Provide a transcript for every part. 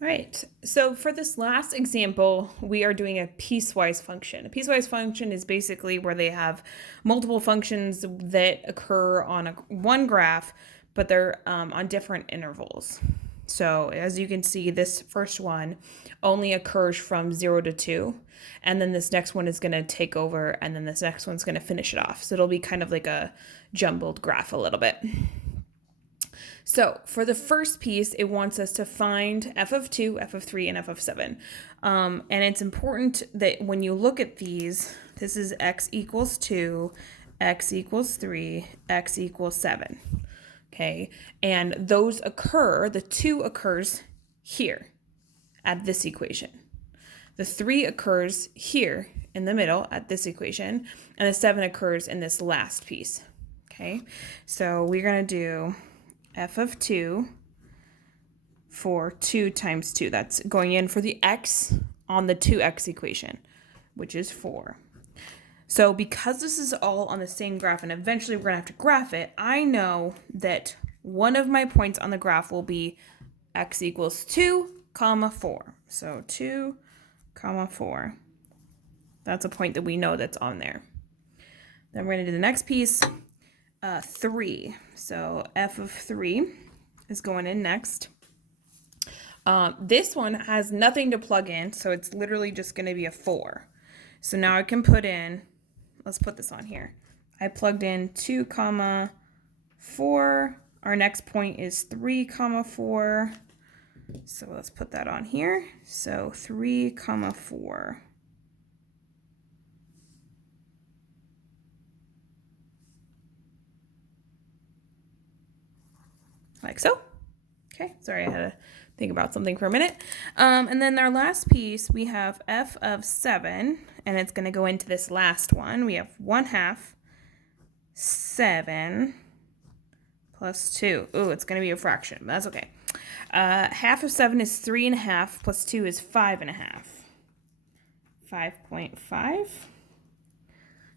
Right. So for this last example, we are doing a piecewise function. A piecewise function is basically where they have multiple functions that occur on one graph, but they're on different intervals. So as you can see, this first one only occurs from 0 to 2, and then this next one is going to take over, and then this next one's going to finish it off. So it'll be kind of like a jumbled graph a little bit. So for the first piece, it wants us to find f of 2, f of 3, and f of 7. And it's important that when you look at these, this is x equals 2, x equals 3, x equals 7. Okay, and those occur, the 2 occurs here at this equation. The 3 occurs here in the middle at this equation, and the 7 occurs in this last piece. Okay, so we're going to do f of 2 for 2 times 2. That's going in for the x on the 2x equation, which is 4. So because this is all on the same graph and eventually we're going to have to graph it, I know that one of my points on the graph will be x equals 2, 4. So 2, 4. That's a point that we know that's on there. Then we're going to do the next piece, 3. So f of 3 is going in next. This one has nothing to plug in, so it's literally just going to be a 4. So now I can put in, let's put this on here. I plugged in 2, 4. Our next point is 3, 4. So let's put that on here. So 3, 4. Like so. Okay, sorry, I had to think about something for a minute. And then our last piece, we have f of 7, and it's going to go into this last one. We have 1/2 7 plus 2. Ooh, it's going to be a fraction, but that's okay. Half of 7 is 3.5 plus 2 is 5.5. 5.5.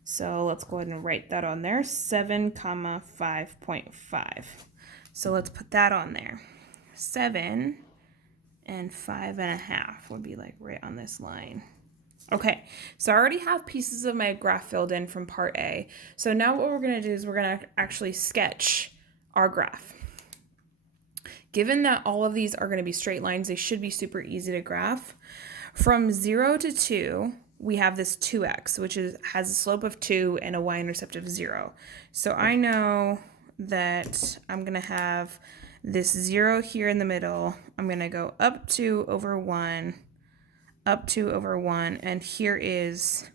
So let's go ahead and write that on there. 7, 5.5. So let's put that on there. 7 and 5.5 would be like right on this line. Okay, so I already have pieces of my graph filled in from part A. So now what we're going to do is we're going to actually sketch our graph. Given that all of these are going to be straight lines, they should be super easy to graph. From 0 to 2, we have this 2x, which has a slope of 2 and a y-intercept of 0. So I know that I'm going to have this 0 here in the middle. I'm going to go up 2 over 1, up 2 over 1, and here is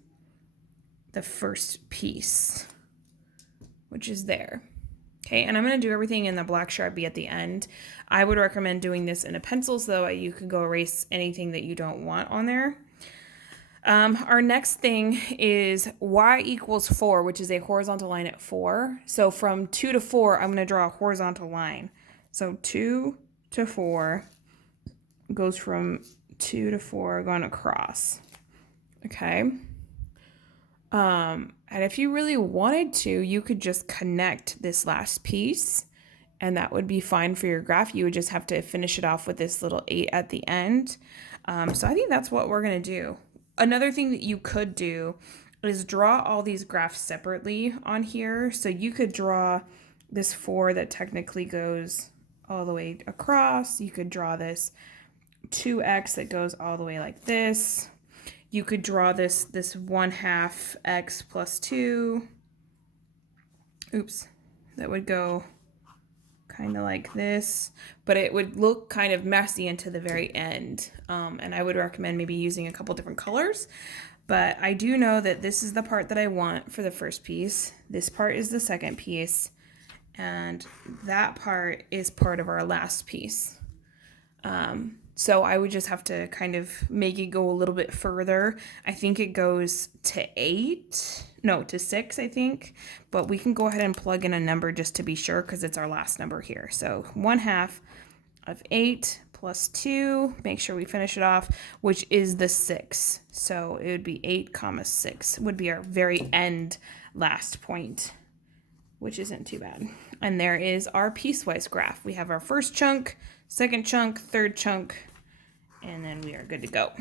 the first piece, which is there. Okay, and I'm going to do everything in the black Sharpie at the end. I would recommend doing this in a pencil so that you can go erase anything that you don't want on there. Our next thing is y equals 4, which is a horizontal line at 4. So from 2 to 4, I'm going to draw a horizontal line. So 2 to 4 goes from 2 to 4 going across. Okay. And if you really wanted to, you could just connect this last piece, and that would be fine for your graph. You would just have to finish it off with this little 8 at the end. So I think that's what we're going to do. Another thing that you could do is draw all these graphs separately on here. So you could draw this 4 that technically goes all the way across. You could draw this 2x that goes all the way like this. You could draw this 1/2 x plus 2. Oops, that would go kind of like this, but it would look kind of messy into the very end. And I would recommend maybe using a couple different colors. But I do know that this is the part that I want for the first piece. This part is the second piece. And that part is part of our last piece. So I would just have to kind of make it go a little bit further. I think it goes to 6, I think. But we can go ahead and plug in a number just to be sure because it's our last number here. So 1/2 of 8 plus 2, make sure we finish it off, which is the 6. So it would be 8, 6 would be our very end last point, which isn't too bad. And there is our piecewise graph. We have our first chunk, second chunk, third chunk, and then we are good to go.